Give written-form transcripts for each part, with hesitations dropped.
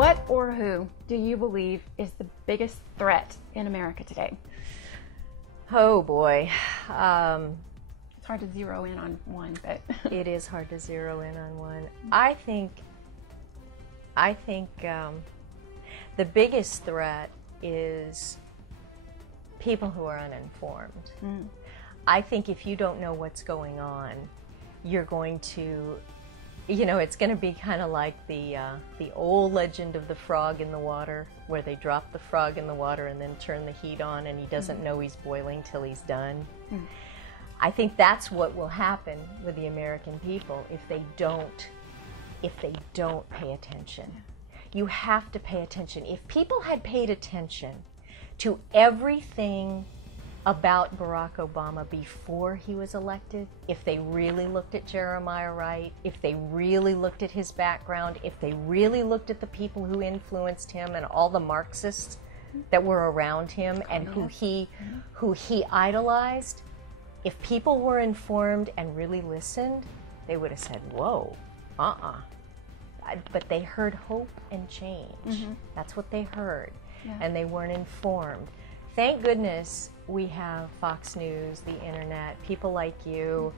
What or who do you believe is the biggest threat in America today? Oh boy. It's hard to zero in on one, but It is hard to zero in on one. I think the biggest threat is people who are uninformed. I think if you don't know what's going on, you're going to, it's going to be kind of like the old legend of the frog in the water, where they drop the frog in the water and then turn the heat on, and he doesn't know he's boiling till he's done. I think that's what will happen with the American people if they don't pay attention. You have to pay attention. If people had paid attention to everything about Barack Obama before he was elected, if they really looked at Jeremiah Wright, if they really looked at his background, if they really looked at the people who influenced him and all the Marxists that were around him and who he idolized, if people were informed and really listened, they would have said, whoa, But they heard hope and change. That's what they heard. And they weren't informed. Thank goodness we have Fox News, the internet, people like you,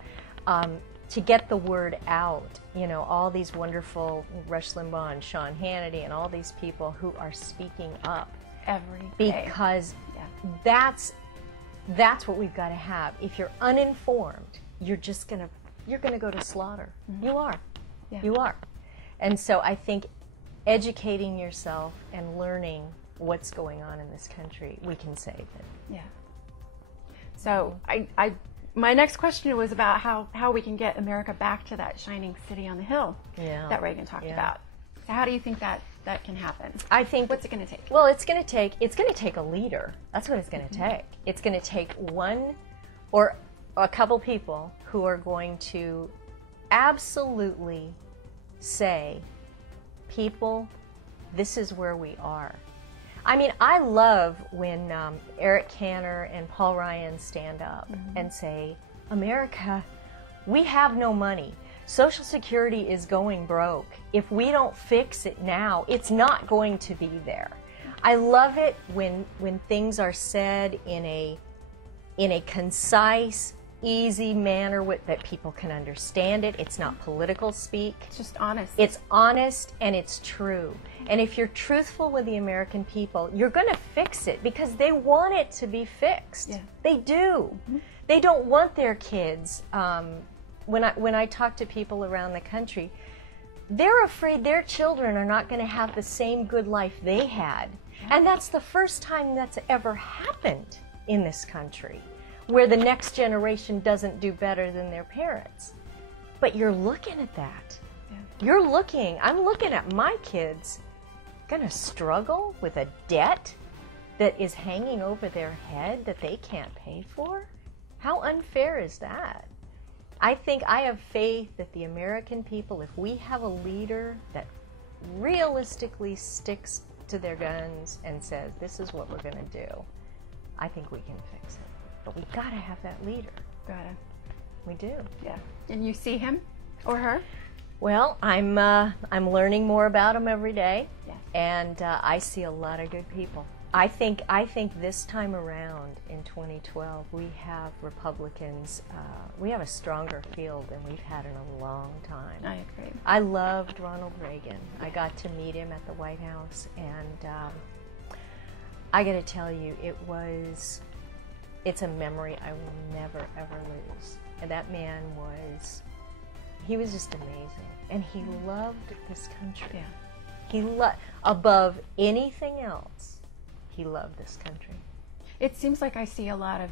to get the word out. All these wonderful Rush Limbaugh and Sean Hannity and all these people who are speaking up every day. Because that's what we've got to have. If you're uninformed, you're gonna go to slaughter. You are. You are. And so I think educating yourself and learning what's going on in this country, we can save it. So my next question was about how we can get America back to that shining city on the hill that Reagan talked about. So how do you think that can happen? I think, what's it going to take? Well, it's going to take a leader. That's what it's going to take. It's going to take one or a couple people who are going to absolutely say, people, this is where we are. I mean, I love when Eric Cantor and Paul Ryan stand up and say, America, we have no money. Social Security is going broke. If we don't fix it now, it's not going to be there. I love it when things are said in a concise, easy manner that people can understand it. It's not political speak. It's just honest. It's honest and it's true. And if you're truthful with the American people, you're going to fix it because they want it to be fixed. They do. They don't want their kids. When I talk to people around the country, they're afraid their children are not going to have the same good life they had. And that's the first time that's ever happened in this country, where the next generation doesn't do better than their parents. But you're looking at that. I'm looking at my kids gonna struggle with a debt that is hanging over their head that they can't pay for? How unfair is that? I think I have faith that the American people, if we have a leader that realistically sticks to their guns and says, this is what we're gonna do, I think we can fix it. But we gotta have that leader. We do. And you see him or her? Well, I'm learning more about them every day, and I see a lot of good people. I think this time around in 2012 we have Republicans. We have a stronger field than we've had in a long time. I agree. I loved Ronald Reagan. I got to meet him at the White House, and I got to tell you, it's a memory I will never ever lose. And that man he was just amazing, and he loved this country. He above anything else, he loved this country. It seems like I see a lot of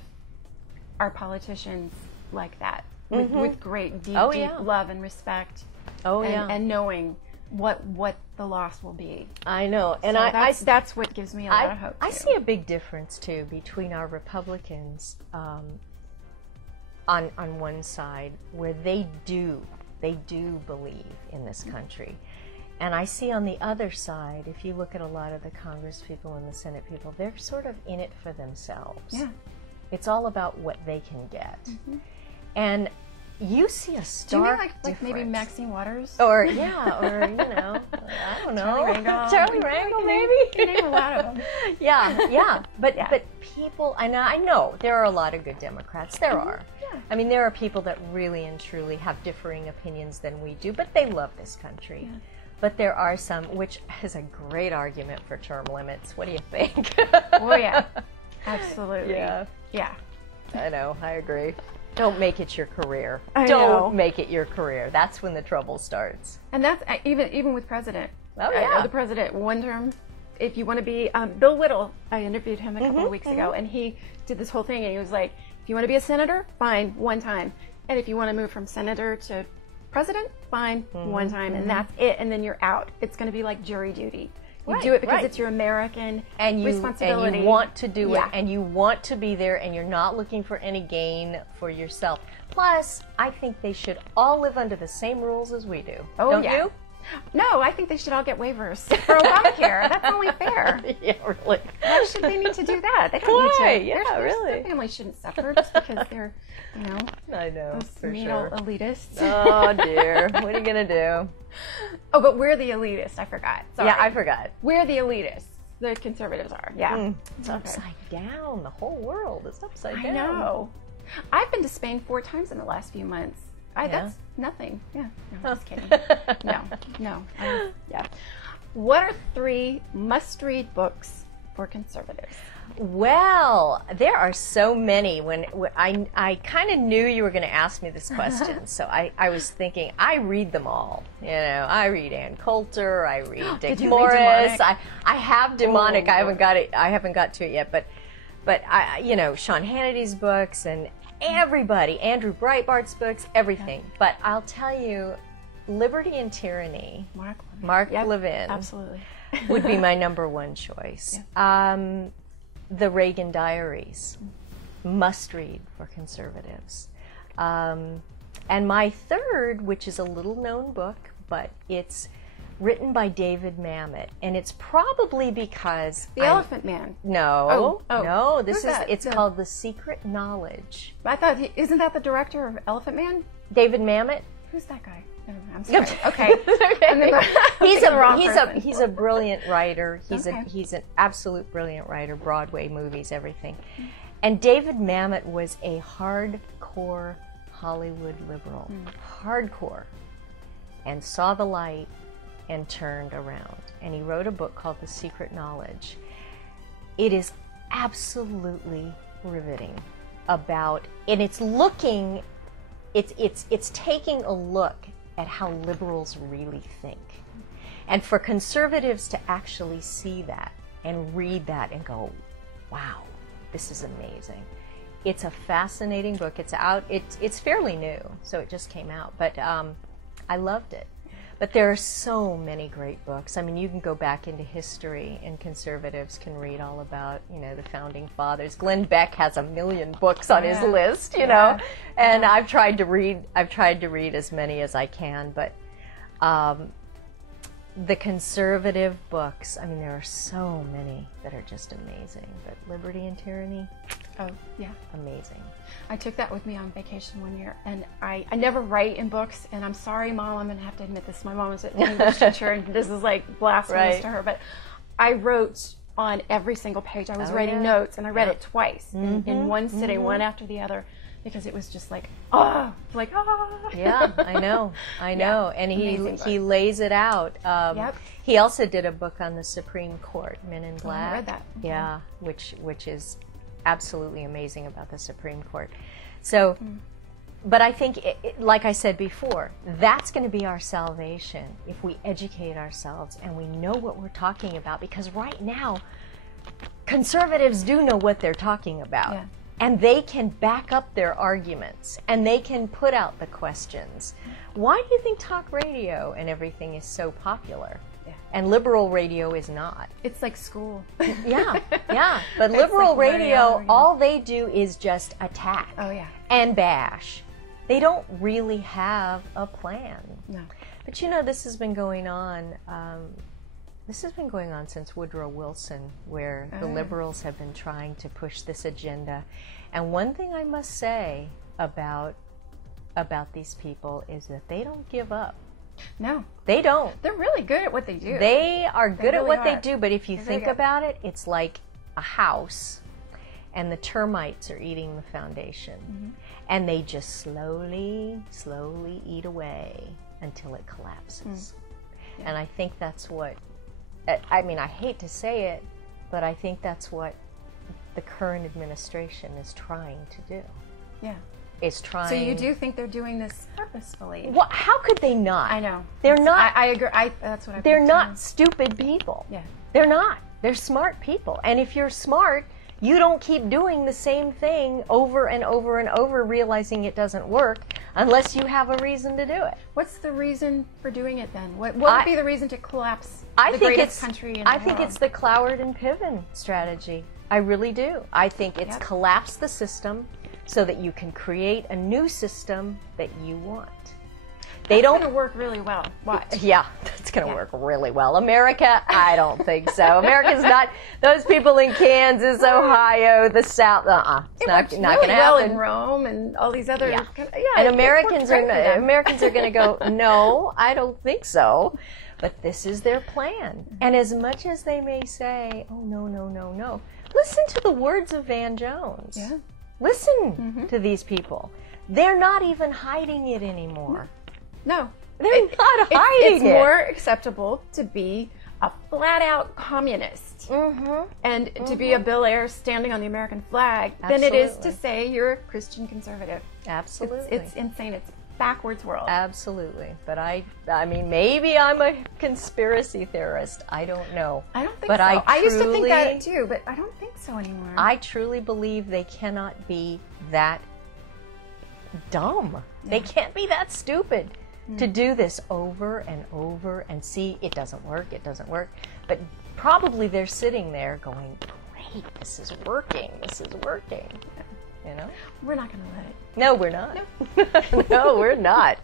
our politicians like that, with great deep love and respect. And knowing what the loss will be. I know, and so that's what gives me a lot of hope. I see a big difference too between our Republicans on one side, where they do believe in this country, and I see on the other side, if you look at a lot of the Congress people and the Senate people, they're sort of in it for themselves. It's all about what they can get, and you see a stark Do you mean like difference. maybe Maxine Waters? Or, yeah, or, you know, I don't know. Charlie Rangel, maybe? You name a lot of them. Yeah. But people, I know there are a lot of good Democrats. There are. Yeah. I mean, there are people that really and truly have differing opinions than we do, but they love this country. Yeah. But there are some, which is a great argument for term limits. What do you think? Oh, yeah. Absolutely. Yeah. Yeah. I know. I agree. Don't make it your career. Don't make it your career. That's when the trouble starts. And that's even with president. Oh, yeah. The president, one term, if you want to be, Bill Whittle, I interviewed him a couple of weeks ago, and he did this whole thing, and he was like, if you want to be a senator, fine, one time. And if you want to move from senator to president, fine, one time, and that's it, and then you're out. It's going to be like jury duty. You do it because it's your American responsibility. And you want to do it, and you want to be there, and you're not looking for any gain for yourself. Plus, I think they should all live under the same rules as we do. Oh, Don't you? No, I think they should all get waivers for Obamacare. That's only fair. Yeah, really. Why should they need to do that? They don't need to. Yeah, really. Their families shouldn't suffer just because they're, you know, I know, those mean old elitists. Oh, dear. What are you going to do? Oh, but we're the elitists. I forgot. Sorry. Yeah, I forgot. We're the elitists. The conservatives are. Yeah. It's upside down. The whole world is upside down. I know. I've been to Spain 4 times in the last few months. That's nothing. Yeah. No, just kidding. No. Yeah. What are 3 must-read books for conservatives? Well, there are so many. When I kind of knew you were going to ask me this question, so I was thinking, I read them all. You know, I read Ann Coulter, I read Dick Morris. I have Demonic. I haven't got to it yet, but I, you know, Sean Hannity's books and everybody, Andrew Breitbart's books, everything. Yeah. But I'll tell you, Liberty and Tyranny, Mark Levin, absolutely, would be my number 1 choice. Yeah. The Reagan Diaries, must read for conservatives. And my 3rd, which is a little known book, but it's written by David Mamet, and it's probably because The Elephant Man. No, no. It's No. called The Secret Knowledge. I thought isn't that the director of Elephant Man? David Mamet. Who's that guy? I'm sorry. Okay. He's a brilliant writer. He's an absolute brilliant writer. Broadway movies, everything. And David Mamet was a hardcore Hollywood liberal, hardcore, and saw the light and turned around. And he wrote a book called The Secret Knowledge. It is absolutely riveting about, and it's taking a look at how liberals really think. And for conservatives to actually see that and read that and go, wow, this is amazing. It's a fascinating book. It's out. It's fairly new, so it just came out. But I loved it. But there are so many great books. I mean, you can go back into history, and conservatives can read all about, you know, the founding fathers. Glenn Beck has 1 million books on his list, you know, and I've tried to read as many as I can. But the conservative books, I mean, there are so many that are just amazing. But Liberty and Tyranny. Oh, yeah. Amazing. I took that with me on vacation one year, and I never write in books, and I'm sorry, Mom, I'm going to have to admit this. My mom was an English teacher, and this is like blasphemous to her, but I wrote on every single page. I was writing notes, and I read it twice in one sitting, one after the other, because it was just like, Yeah, I know. Yeah, and he lays it out. He also did a book on the Supreme Court, Men in Black. I read that. Yeah, which is absolutely amazing about the Supreme Court. So, but I think, like I said before, that's going to be our salvation if we educate ourselves and we know what we're talking about. Because right now, conservatives do know what they're talking about. Yeah. And they can back up their arguments, and they can put out the questions. Why do you think talk radio and everything is so popular? And liberal radio is not. It's like school. Yeah. But liberal radio, all they do is just attack and bash. They don't really have a plan. No. But you know, this has been going on. This has been going on since Woodrow Wilson, where the liberals have been trying to push this agenda. And one thing I must say about about these people is that they don't give up. No. They don't. They're really good at what they do. They are good at what they do, but if you They're think about it, it's like a house, and the termites are eating the foundation, and they just slowly, slowly eat away until it collapses. Yeah. And I think that's what, I mean, I hate to say it, but I think that's what the current administration is trying to do. Yeah. Is trying. So you do think they're doing this purposefully? Well, how could they not? I know. They're not. I agree. That's what I think. They're not stupid people. Yeah. They're not. They're smart people. And if you're smart, you don't keep doing the same thing over and over and over, realizing it doesn't work, unless you have a reason to do it. What's the reason for doing it then? What would be the reason to collapse the greatest country in the world? I think it's the Cloward and Piven strategy. I really do. I think it's collapse the system so that you can create a new system that you want. That's going to work really well. Watch. Yeah, that's going to work really well. America, I don't think so. America's not, those people in Kansas, Ohio, the South, it's not going to happen. Well in Rome and all these other, and Americans are going to go, no, I don't think so. But this is their plan. And as much as they may say, oh, no, no, no, no, listen to the words of Van Jones. Yeah. Listen to these people. They're not even hiding it anymore. No. They're not hiding it. It's more acceptable to be a flat-out communist and to be a Bill Ayers standing on the American flag than it is to say you're a Christian conservative. Absolutely. It's insane. It's a backwards world. Absolutely. But I mean, maybe I'm a conspiracy theorist. I don't know. I don't think so. I used to think that too, but I don't think so anymore. I truly believe they cannot be that dumb. Yeah. They can't be that stupid to do this over and over and see it doesn't work, but probably they're sitting there going, great, this is working, you know? We're not going to let it. No, we're not. No, no, we're not.